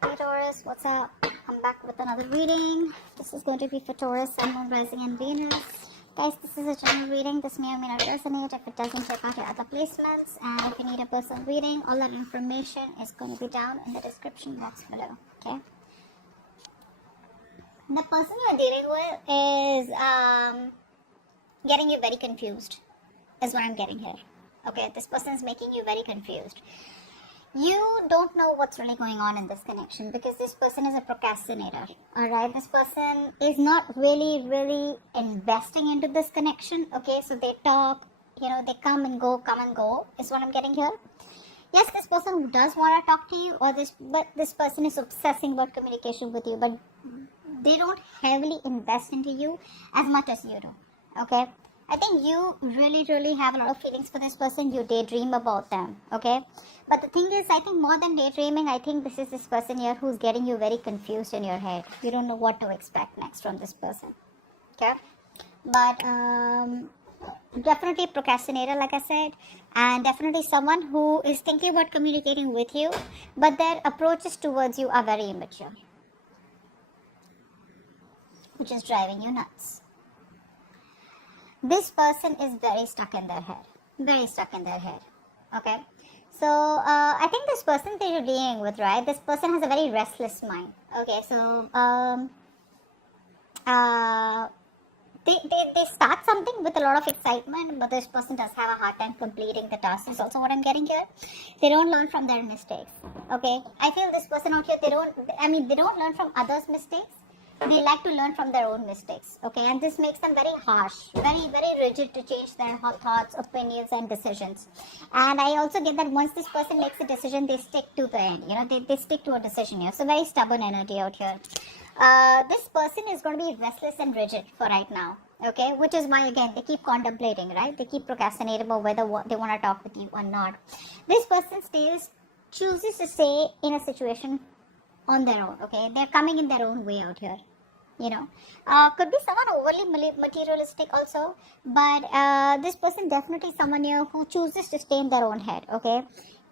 Hey Taurus, what's up? I'm back with another reading. This is going to be for Taurus, Sun, Moon, Rising, and Venus. Guys, this is a general reading. This may or may not resonate. If it doesn't, check out your other placements. And if you need a personal reading, all that information is going to be down in the description box below. Okay? The person you're dealing with is getting you very confused, is what I'm getting here. Okay, this person is making you very confused. You don't know what's really going on in this connection because this person is a procrastinator. Alright, this person is not really investing into this connection. Okay, so they talk, they come and go, is what I'm getting here. Yes, this person does want to talk to you, but this person is obsessing about communication with you, but they don't heavily invest into you as much as you do. Okay, I think you really have a lot of feelings for this person. You daydream about them. Okay, but the thing is, I think more than daydreaming, I think this is this person here who's getting you very confused in your head. You don't know what to expect next from this person. Okay, but definitely a procrastinator, like I said, and definitely someone who is thinking about communicating with you, but their approaches towards you are very immature, which is driving you nuts. This person is very stuck in their head. Okay, so I think this person that you're dealing with, right, this person has a very restless mind. Okay, so they start something with a lot of excitement, but this person does have a hard time completing the task, is also what I'm getting here. They don't learn from their mistakes. Okay, I feel this person out here, they don't learn from others' mistakes. They like to learn from their own mistakes. Okay, and this makes them very harsh, very rigid to change their thoughts, opinions, and decisions. And I also get that once this person makes a decision, they stick to the end. They stick to a decision here. So very stubborn energy out here. This person is going to be restless and rigid for right now. Okay, which is why again they keep contemplating, right? They keep procrastinating about whether they want to talk with you or not. This person chooses to stay in a situation on their own. Okay, they're coming in their own way out here. Could be someone overly materialistic also, but this person definitely someone here who chooses to stay in their own head. Okay,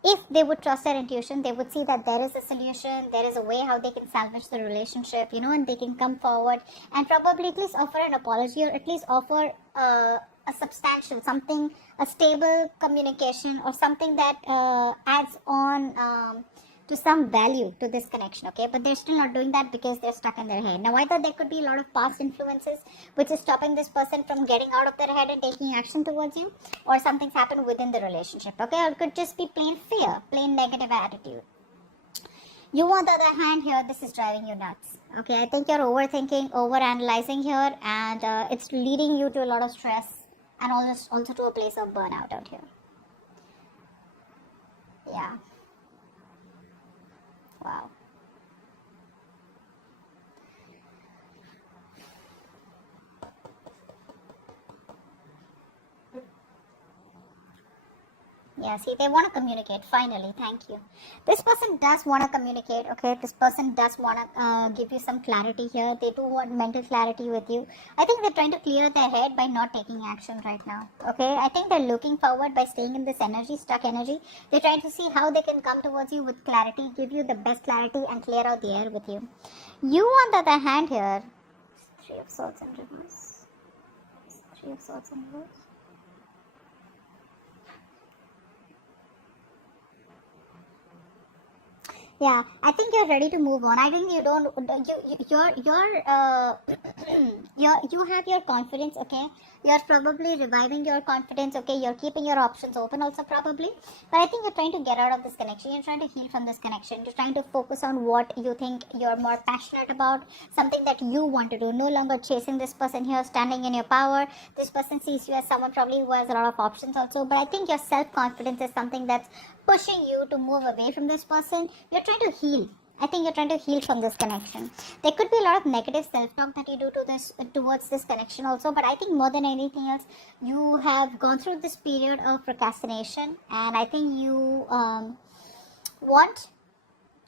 if they would trust their intuition, they would see that there is a solution, there is a way how they can salvage the relationship, and they can come forward and probably at least offer an apology, or at least offer a substantial something, a stable communication, or something that adds on to some value to this connection. Okay, but they're still not doing that because they're stuck in their head. Now either there could be a lot of past influences which is stopping this person from getting out of their head and taking action towards you, or something's happened within the relationship. Okay, or it could just be plain fear, plain negative attitude. You, on the other hand, here this is driving you nuts. Okay, I think you're overthinking, overanalyzing here, and it's leading you to a lot of stress and also to a place of burnout out here. Yeah. Wow. Yeah, see, they want to communicate, finally, thank you. This person does want to communicate, okay? This person does want to give you some clarity here. They do want mental clarity with you. I think they're trying to clear their head by not taking action right now, okay? I think they're looking forward by staying in this energy, stuck energy. They're trying to see how they can come towards you with clarity, give you the best clarity, and clear out the air with you. You, on the other hand here, Three of Swords in reverse. Three of Swords in reverse. Yeah, I think you're ready to move on. I think you don't. You have your confidence. Okay, you're probably reviving your confidence. Okay, you're keeping your options open also probably. But I think you're trying to get out of this connection. You're trying to heal from this connection. You're trying to focus on what you think you're more passionate about, something that you want to do. No longer chasing this person here, standing in your power. This person sees you as someone probably who has a lot of options also. But I think your self-confidence is something that's pushing you to move away from this person. You're trying to heal. I think you're trying to heal from this connection. There could be a lot of negative self-talk that you do towards this connection also, but I think more than anything else, you have gone through this period of procrastination, and I think you want.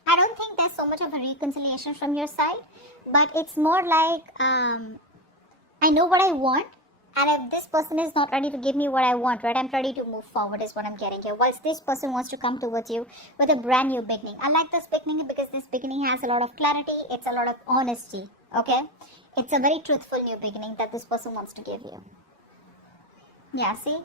I don't think there's so much of a reconciliation from your side, but it's more like I know what I want, And if this person is not ready to give me what I want, right, I'm ready to move forward is what I'm getting here. Whilst this person wants to come towards you with a brand new beginning. I like this beginning because this beginning has a lot of clarity. It's a lot of honesty. Okay. It's a very truthful new beginning that this person wants to give you. Yeah, see?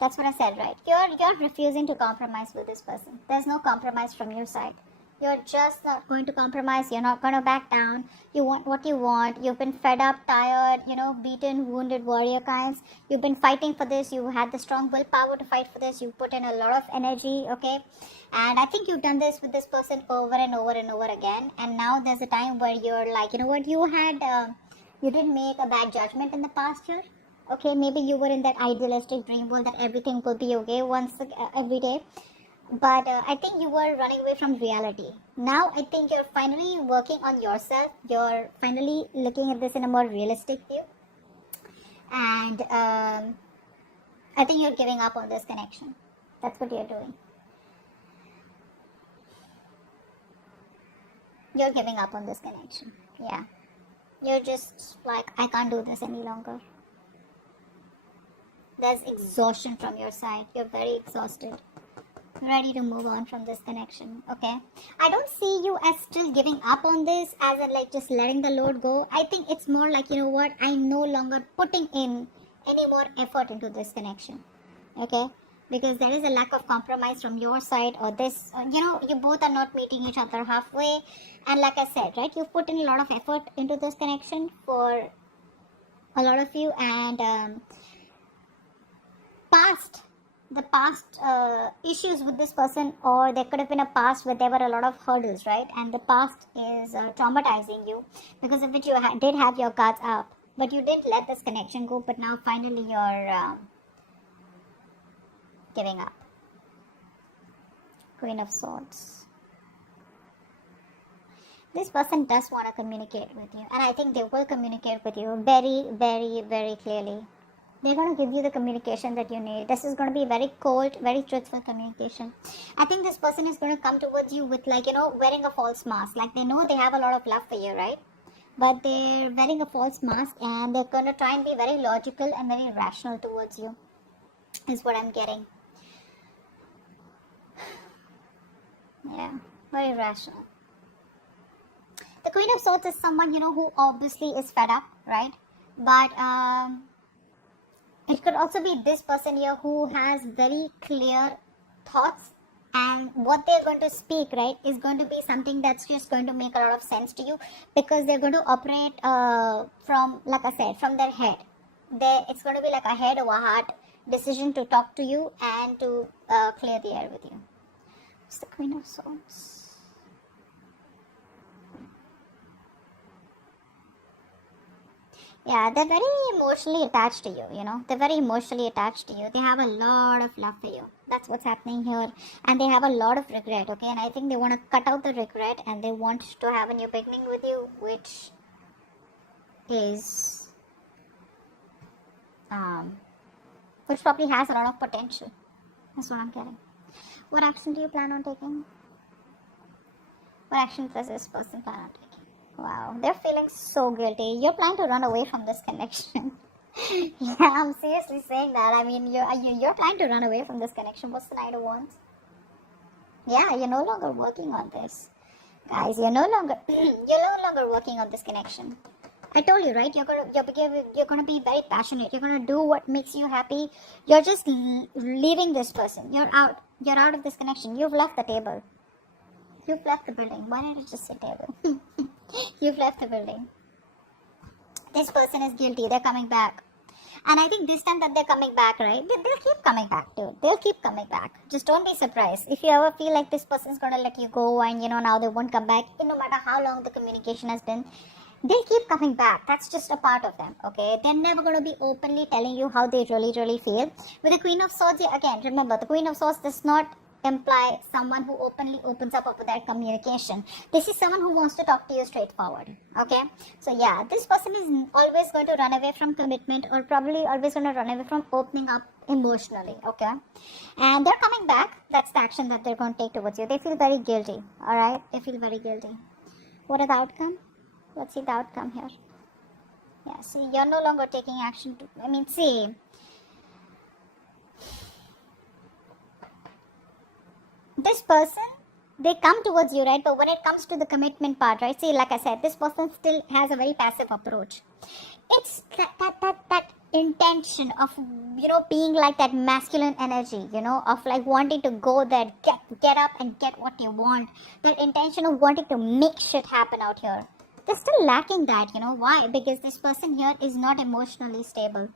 That's what I said, right? You're refusing to compromise with this person. There's no compromise from your side. You're just not going to compromise. You're not going to back down. You want what you want. You've been fed up, tired, beaten, wounded warrior kinds. You've been fighting for this. You had the strong willpower to fight for this. You put in a lot of energy, okay? And I think you've done this with this person over and over and over again. And now there's a time where you're like, you know what, you didn't make a bad judgment in the past year. Okay, maybe you were in that idealistic dream world that everything will be okay every day. But I think you were running away from reality. Now I think you're finally working on yourself. You're finally looking at this in a more realistic view. And I think you're giving up on this connection. That's what you're doing. You're giving up on this connection. Yeah. You're just like, I can't do this any longer. There's exhaustion from your side. You're very exhausted. Ready to move on from this connection. Okay, I don't see you as still giving up on this, as in like just letting the load go. I think it's more like, you know what, I'm no longer putting in any more effort into this connection. Okay, because there is a lack of compromise from your side, or this you both are not meeting each other halfway. And like I said, right, you've put in a lot of effort into this connection for a lot of you. And the past issues with this person, or there could have been a past where there were a lot of hurdles, right? And the past is traumatizing you, because of which you did have your guards up, but you didn't let this connection go. But now finally you're giving up. Queen of Swords. This person does want to communicate with you, and I think they will communicate with you very, very, very clearly. They're going to give you the communication that you need. This is going to be very cold, very truthful communication. I think this person is going to come towards you with, like, wearing a false mask. Like, they know they have a lot of love for you, right? But they're wearing a false mask, and they're going to try and be very logical and very rational towards you, is what I'm getting. Yeah, very rational. The Queen of Swords is someone, who obviously is fed up, right? But, it could also be this person here who has very clear thoughts, and what they're going to speak, right, is going to be something that's just going to make a lot of sense to you, because they're going to operate from, like I said, from their head. It's going to be like a head over heart decision to talk to you and to clear the air with you. It's the Queen of Swords. Yeah, they're very emotionally attached to you, They're very emotionally attached to you. They have a lot of love for you. That's what's happening here. And they have a lot of regret, okay? And I think they want to cut out the regret, and they want to have a new beginning with you, which probably has a lot of potential. That's what I'm getting. What action do you plan on taking? What action does this person plan on taking? Wow, they're feeling so guilty. You're planning to run away from this connection. Yeah, I'm seriously saying that. I mean, you're planning to run away from this connection. What's the Knight of Wands? Yeah, you're no longer working on this. Guys, you're no longer working on this connection. I told you, right? You're gonna be very passionate. You're gonna do what makes you happy. You're just leaving this person. You're out. You're out of this connection. You've left the table. You've left the building. Why did I just say table? You've left the building. This person is guilty. They're coming back. And I think this time that they're coming back, right? They'll keep coming back, dude. They'll keep coming back. Just don't be surprised. If you ever feel like this person's going to let you go and, now they won't come back, no matter how long the communication has been, they'll keep coming back. That's just a part of them, okay? They're never going to be openly telling you how they really, really feel. With the Queen of Swords, again, remember, the Queen of Swords does not imply someone who openly opens up about their communication. This is someone who wants to talk to you straightforward, okay? So yeah, this person is always going to run away from commitment, or probably always going to run away from opening up emotionally, okay? And they're coming back. That's the action that they're going to take towards you. They feel very guilty, all right? They feel very guilty. What are the outcome? Let's see the outcome here. Yeah, see, you're no longer taking action to, see, this person, they come towards you, right? But when it comes to the commitment part, right? See, like I said, this person still has a very passive approach. It's that intention of, being like that masculine energy, of like wanting to go there, get up and get what you want. That intention of wanting to make shit happen out here. They're still lacking that, why? Because this person here is not emotionally stable.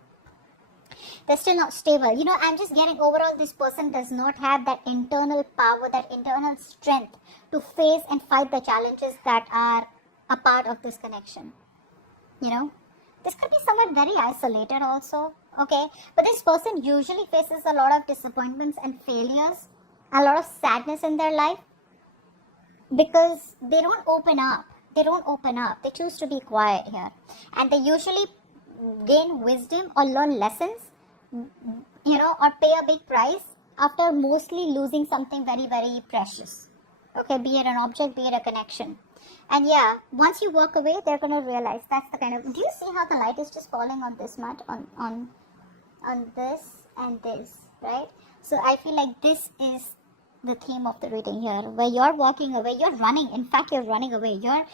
They're still not stable. I'm just getting overall, this person does not have that internal power, that internal strength to face and fight the challenges that are a part of this connection. This could be someone very isolated also, okay? But this person usually faces a lot of disappointments and failures, a lot of sadness in their life, because they don't open up. They choose to be quiet here. And they usually gain wisdom or learn lessons, or pay a big price after mostly losing something very, very precious. Okay, be it an object, be it a connection. And yeah, once you walk away, they're going to realize that's the kind of... Do you see how the light is just falling on this mat, on this and this, right? So I feel like this is the theme of the reading here, where you're walking away, you're running. In fact, you're running away. You're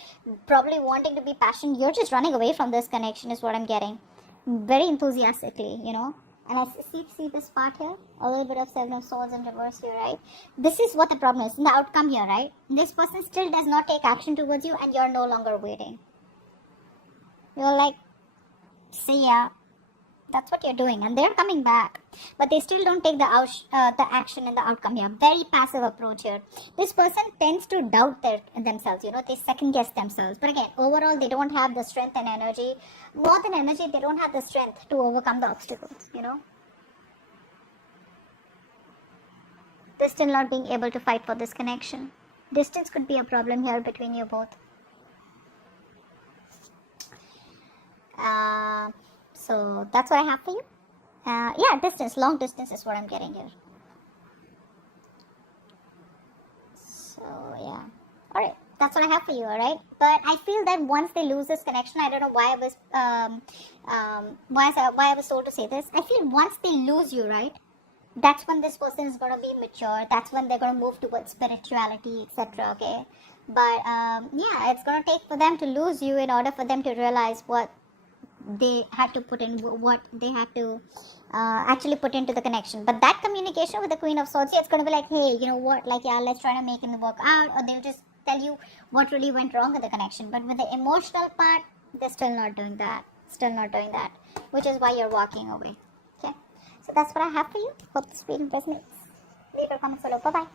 probably wanting to be passionate. You're just running away from this connection is what I'm getting. Very enthusiastically, And I see this part here, a little bit of Seven of Swords in reverse here, right? This is what the problem is, in the outcome here, right? This person still does not take action towards you, and you're no longer waiting. You're like, see ya. That's what you're doing, and they're coming back, but they still don't take the action and the outcome here. Very passive approach here. This person tends to doubt themselves. They second guess themselves. But again, overall, they don't have the strength and energy. More than energy, they don't have the strength to overcome the obstacles. They're still not being able to fight for this connection. Distance could be a problem here between you both. So that's what I have for you. Yeah, distance, long distance is what I'm getting here. So yeah, all right, that's what I have for you. All right, but I feel that once they lose this connection, I don't know why I was told to say this. I feel once they lose you, right, that's when this person is going to be mature. That's when they're going to move towards spirituality, etc. Okay, but yeah, it's going to take for them to lose you in order for them to realize what they had to put in, what they had to actually put into the connection. But that communication with the Queen of Swords, it's going to be like, hey, you know what, like, yeah, let's try to make it work out, or they'll just tell you what really went wrong with the connection. But with the emotional part, they're still not doing that, which is why you're walking away. Okay, so that's what I have for you. Hope this reading resonates. Leave your comments below. Bye bye.